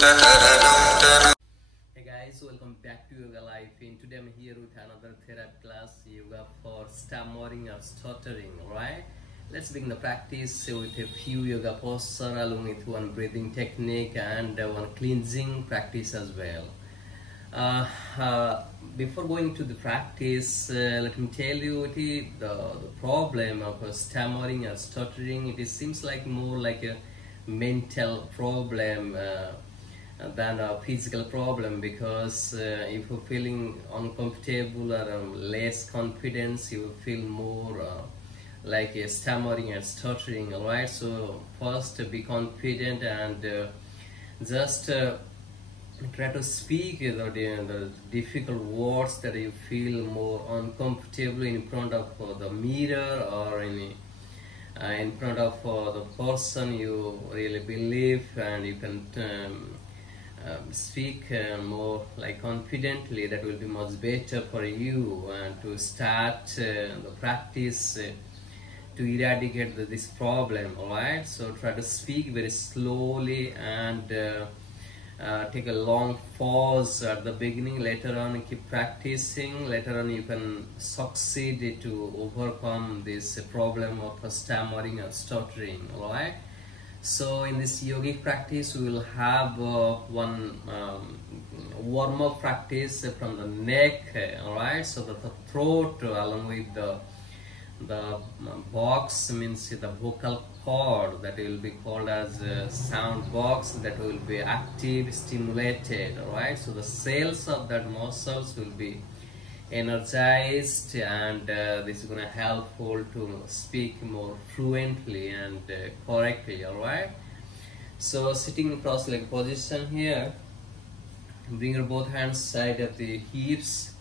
Hey guys, welcome back to Yogalivein. Today I'm here with another therapy class, yoga for stammering or stuttering, right? Let's begin the practice with a few yoga postures along with one breathing technique and one cleansing practice as well. Before going to the practice, let me tell you the problem of stammering or stuttering. It seems like more like a mental problem than a physical problem, because if you're feeling uncomfortable or less confidence, you will feel more like a stammering and stuttering. Alright, so first be confident and just try to speak the difficult words that you feel more uncomfortable in front of the mirror or in front of the person you really believe, and you can speak more like confidently. That will be much better for you and to start the practice to eradicate this problem. Alright, so try to speak very slowly and take a long pause at the beginning. Later on keep practicing. Later on you can succeed to overcome this problem of stammering or stuttering. Alright, so in this yogic practice we will have one warm-up practice from the neck. Alright, so that the throat along with the box, means the vocal cord, that will be called as a sound box, that will be active, stimulated. Alright, so the cells of that muscles will be energized, and this is going to helpful to speak more fluently and correctly. Alright, so sitting in cross-leg position here, bring your both hands side at the hips.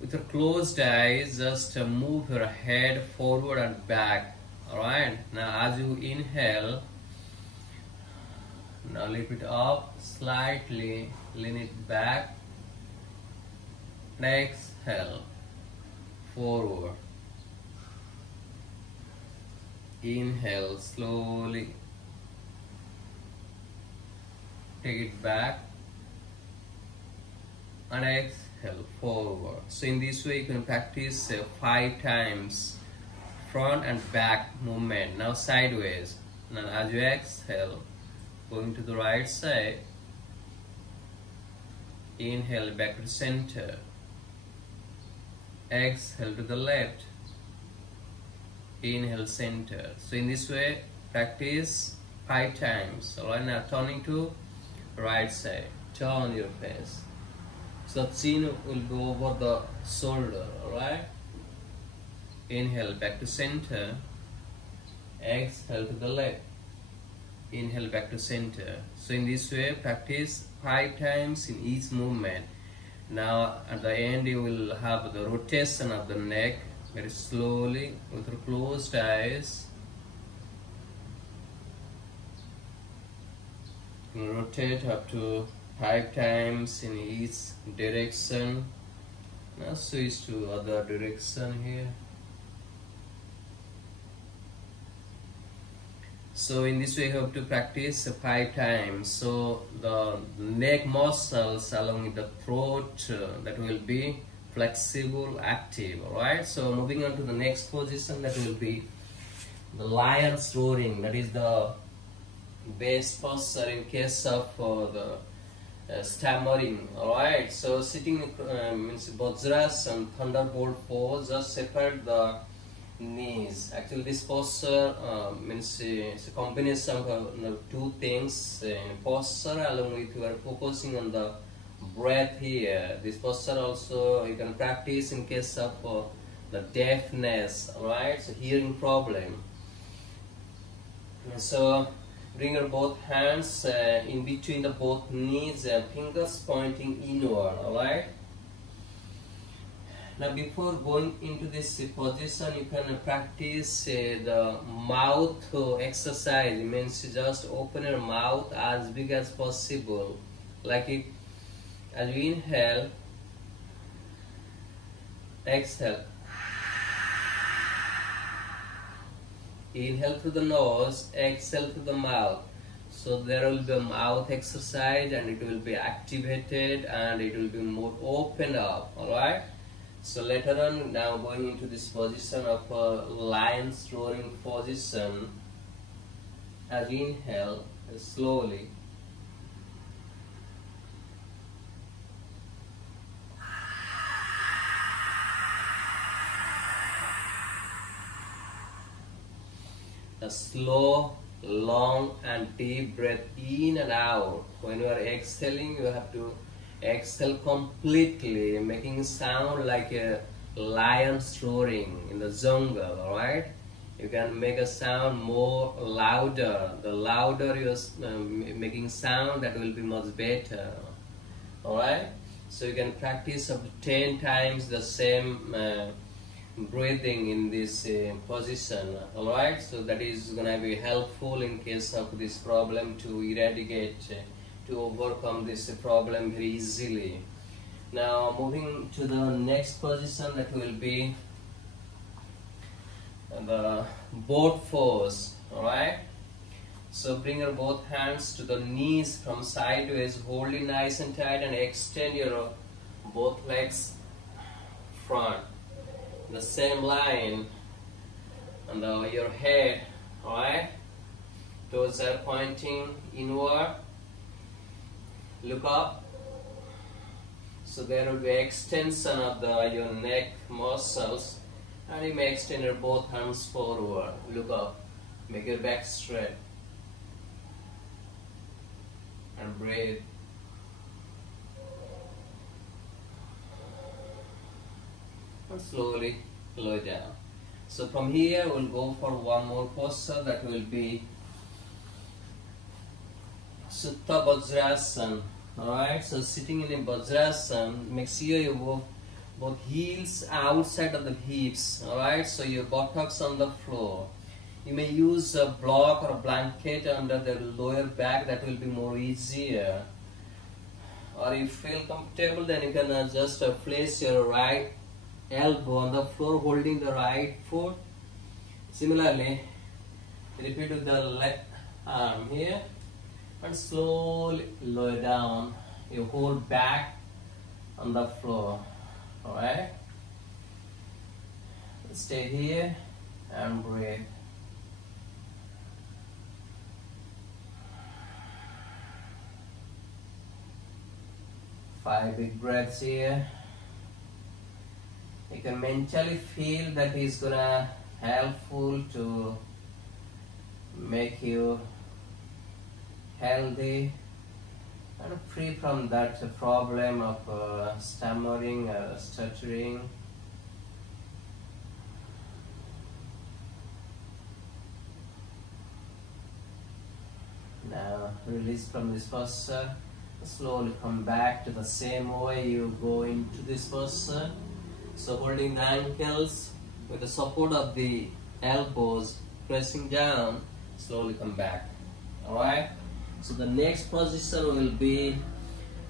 With your closed eyes, just move your head forward and back. Alright, now as you inhale, now lift it up slightly, lean it back, and exhale, forward. Inhale slowly, take it back, and exhale, forward. So in this way you can practice 5 times front and back movement. Now sideways. Now as you exhale, going to the right side, inhale back to the center, exhale to the left, inhale center. So in this way practice 5 times. Alright, now turning to right side, turn your face. So chin will go over the shoulder. Alright, inhale back to center, exhale to the left, inhale back to center. So in this way practice 5 times in each movement. Now at the end you will have the rotation of the neck very slowly with your closed eyes. You can rotate up to 5 times in each direction. Now switch to other direction here. So in this way you have to practice 5 times. So the neck muscles along with the throat, that will be flexible, active. Alright, so moving on to the next position, that will be the lion's roaring. That is the best posture in case of the stammering. Alright, so sitting means Vajrasana, thunderbolt pose. Just separate the knees. Actually this posture means it's a combination of 2 things in posture, along with you are focusing on the breath here. This posture also you can practice in case of the deafness. Alright, so hearing problem. So bring your both hands in between the both knees, fingers pointing inward. Alright, now before going into this position you can practice the mouth exercise. It means just open your mouth as big as possible, like it. As you inhale, exhale. Inhale through the nose, exhale through the mouth. So there will be a mouth exercise and it will be activated and it will be more opened up. Alright. So later on, now going into this position of lion's roaring position. As inhale slowly. A slow, long and deep breath in and out. When you are exhaling, you have to exhale completely, making sound like a lion's roaring in the jungle. Alright, you can make a sound more louder. The louder you're making sound, that will be much better. Alright, so you can practice up to 10 times the same breathing in this position. Alright, so that is gonna be helpful in case of this problem to eradicate, to overcome this problem very easily. Now moving to the next position, that will be the boat pose. Alright, so bring your both hands to the knees from sideways, hold it nice and tight and extend your both legs front. The same line and your head, alright, toes are pointing inward. Look up. So there will be extension of your neck muscles, and you may extend your both hands forward. Look up. Make your back straight and breathe. And slowly lower down. So from here we'll go for one more posture, that will be Sutta Vajrasana. Alright, so sitting in a Vajrasana, make sure you go both heels outside of the hips. Alright, so your buttocks on the floor. You may use a block or a blanket under the lower back, that will be more easier. Or if you feel comfortable, then you can just place your right elbow on the floor, holding the right foot. Similarly, repeat with the left arm here and slowly lower down. You hold back on the floor. Alright, stay here and breathe. Five big breaths here. You can mentally feel that is gonna helpful to make you healthy and free from that problem of stammering or stuttering. Now release from this posture. Slowly come back to the same way you go into this posture. So holding the ankles with the support of the elbows, pressing down, slowly come back. Alright, so the next position will be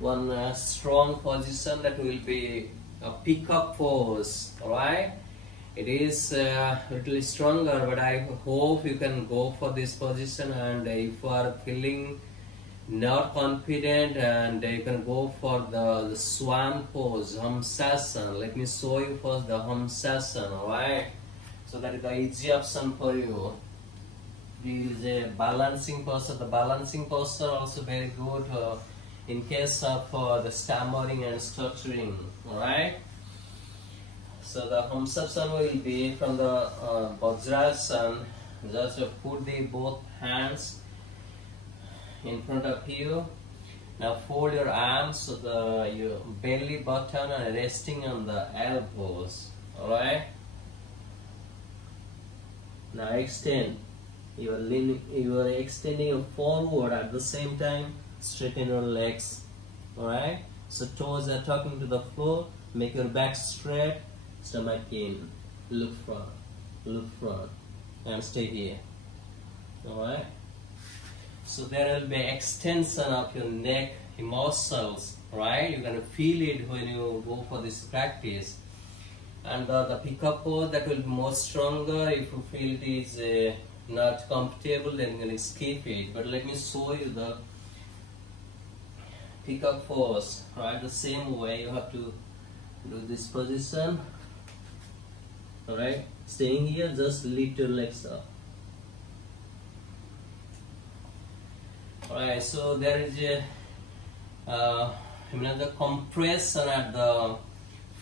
one strong position, that will be a pick-up pose. Alright, it is a little stronger, but I hope you can go for this position, and if you are feeling not confident, and you can go for the swan pose, Hamsasana. Let me show you first the Hamsasana, alright? So that is the easy option for you. This is a balancing posture. The balancing posture also very good in case of the stammering and stuttering, alright? So the Hamsasana will be from the Vajrasana. Just put the both hands in front of you. Now fold your arms so your belly button and resting on the elbows. Alright. Now extend. You are extending forward at the same time. Straighten your legs. Alright. So toes are talking to the floor. Make your back straight. Stomach in. Look front, and stay here. Alright. So there will be extension of your neck muscles, right? You're gonna feel it when you go for this practice. And the pick-up pose, that will be more stronger if you feel it is not comfortable, then you can skip it. But let me show you the pickup first. Right, the same way you have to do this position. Alright, staying here, just lift your legs up. Alright, so there is a the compression at the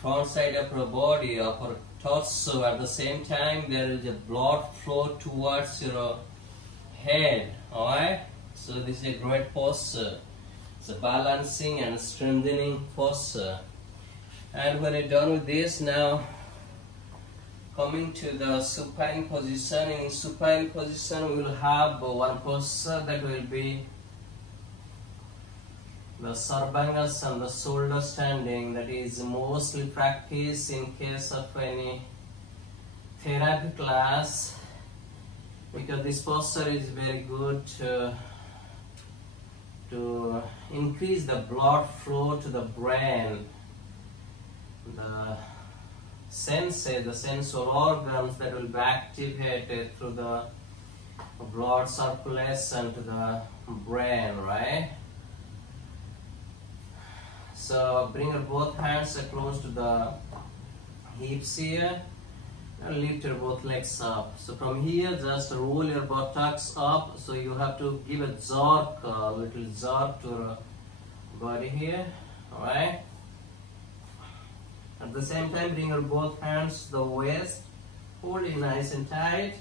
front side of your body, upper torso. At the same time, there is a blood flow towards your head. Alright, so this is a great posture. It's a balancing and strengthening posture. And when you're done with this, now coming to the supine position. In supine position, we will have one posture that will be the sarvangasana, the shoulder standing. That is mostly practiced in case of any therapy class, because this posture is very good to increase the blood flow to the brain. The senses, the sensor organs that will be activated through the blood circulation to the brain, right? So bring your both hands close to the hips here and lift your both legs up. So from here, just roll your buttocks up. So you have to give a jerk, a little jerk to your body here, alright? At the same time, bring your both hands to the waist, hold it nice and tight.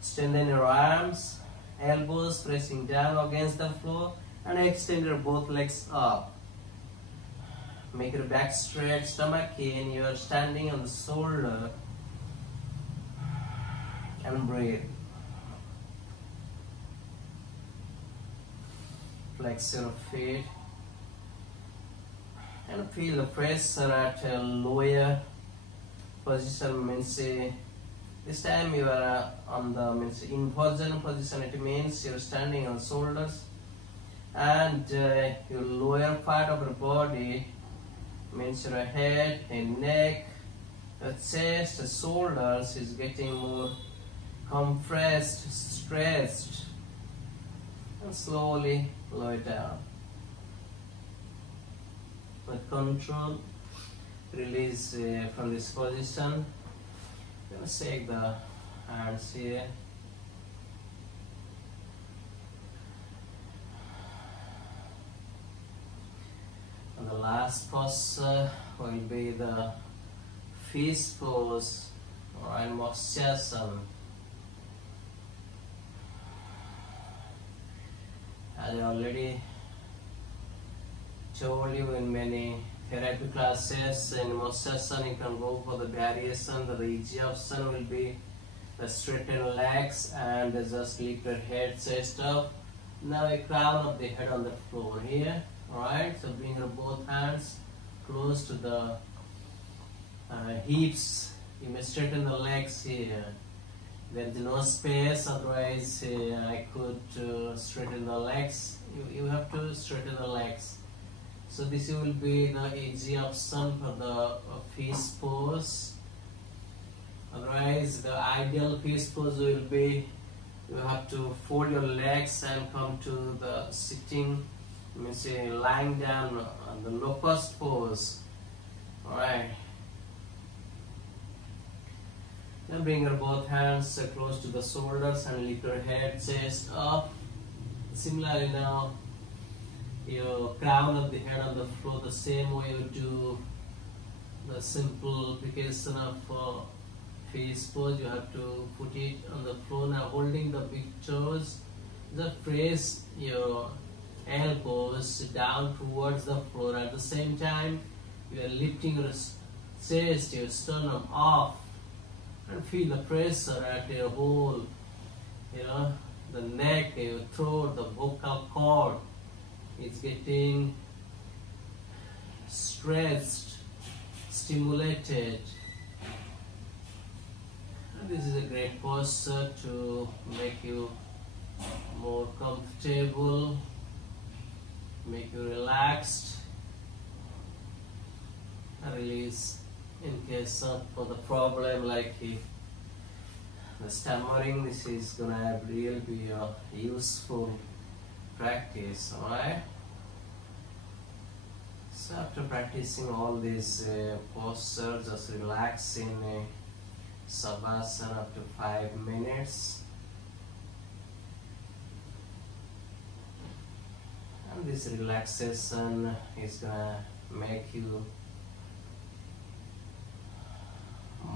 Strengthen your arms, elbows pressing down against the floor, and extend your both legs up. Make your back straight, stomach in. You are standing on the shoulder, and breathe. Flex your feet. And feel the pressure at a lower position. Means this time you are on the inversion position. It means you are standing on shoulders, and your lower part of your body means your head and neck, the chest, the shoulders is getting more compressed, stretched, and slowly lower down. With control, release from this position. Let's take the hands here. And the last posture will be the fist pose or Mokshasan. As I already told you in many therapy classes, in Mokshasan you can go for the variation. The easy option will be the straighten legs and just lift your head, chest up. Now a crown of the head on the floor here. Alright, so bring your both hands close to the hips. You may straighten the legs here. There is no space, otherwise I could straighten the legs. You have to straighten the legs. So this will be the easy option for the fist pose. Otherwise, the ideal fist pose will be you have to fold your legs and come to the sitting, means lying down on the locust pose. Alright. Then bring your both hands close to the shoulders and lift your head, chest up. Similarly now, your crown of the head on the floor, the same way you do the simple application of face pose. You have to put it on the floor. Now holding the big toes, just press your elbows down towards the floor. At the same time, you are lifting your chest, your sternum off, and feel the pressure at your whole, the neck, your throat, the vocal cord. It's getting stretched, stimulated. And this is a great posture to make you more comfortable, make you relaxed, and release in case of for the problem like if the stammering, this is gonna really be a useful practice. Alright, so after practicing all these postures, just relax in sarvangasana up to 5 minutes. And this relaxation is gonna make you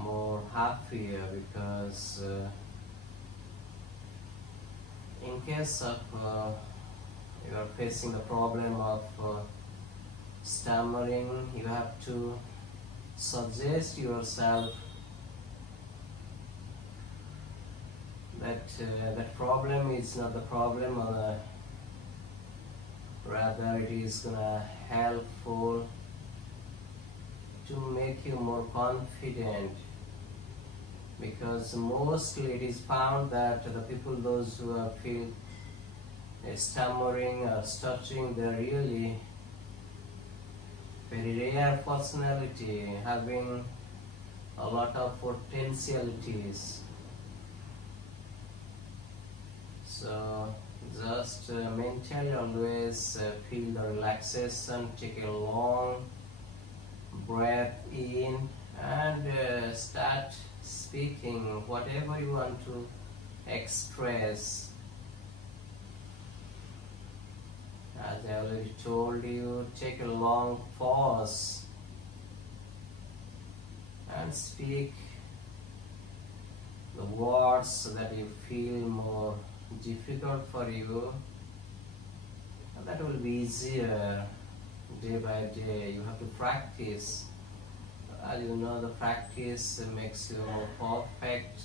more happier, because in case of you are facing the problem of stammering, you have to suggest yourself that that problem is not the problem, or rather it is gonna helpful to make you more confident, because mostly it is found that the people, those who have feel stammering or stuttering, they are really very rare personality, having a lot of potentialities. So just mentally always feel the relaxation, take a long breath in, and start speaking whatever you want to express. As I already told you, take a long pause and speak the words that you feel more difficult for you, and that will be easier day by day. You have to practice. As you know, the practice makes you more perfect.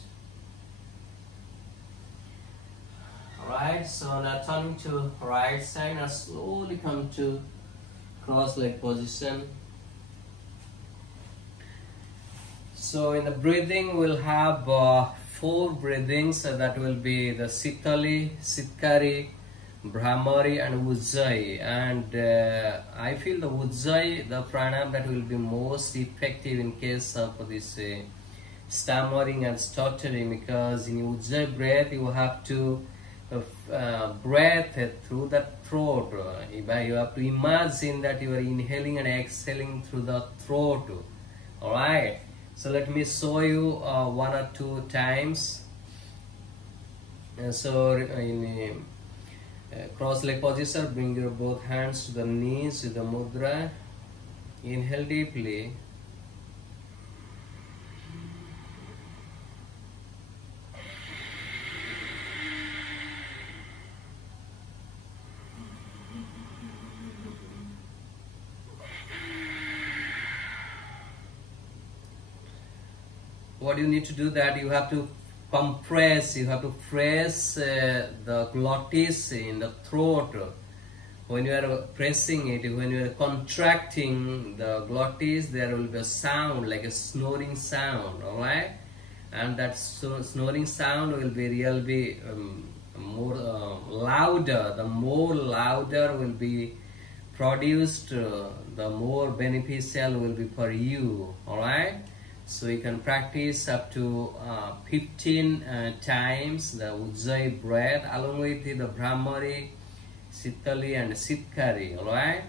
Alright, so now turning to right side, now slowly come to cross leg position. So in the breathing, we'll have 4 breathings, that will be the sitali, sheetkari, Brahmari and Ujjayi. And I feel the Ujjayi, the pranayama, that will be most effective in case of this stammering and stuttering, because in Ujjayi breath you have to breath through the throat. You have to imagine that you are inhaling and exhaling through the throat. Alright, so let me show you 1 or 2 times. So in cross leg position, bring your both hands to the knees with the mudra. Inhale deeply. What you need to do, that you have to compress, you have to press the glottis in the throat. When you are pressing it, when you are contracting the glottis, there will be a sound like a snoring sound, alright? And that snoring sound will be really more louder. The more louder will be produced, the more beneficial will be for you, alright? So you can practice up to 15 times the Ujjayi breath along with the Brahmari, sitali and sheetkari, alright?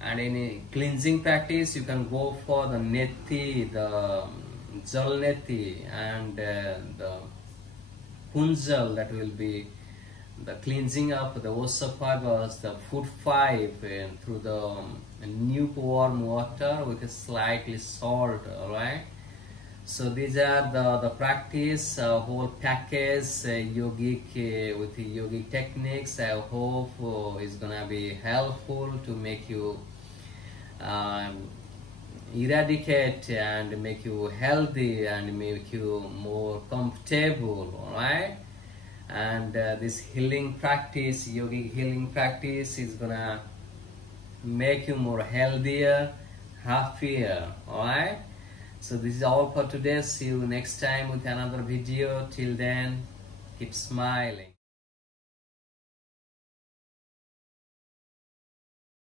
And in a cleansing practice, you can go for the neti, the jal neti, and the kunjal, that will be the cleansing of the esophagus, the food pipe, and through the lukewarm water with a slightly salt, alright? So these are the practice, whole package, yogic with the yogic techniques. I hope is gonna be helpful to make you eradicate and make you healthy and make you more comfortable, alright? And this healing practice, yogic healing practice, is gonna make you more healthier, happier, alright? So this is all for today. See you next time with another video. Till then, keep smiling.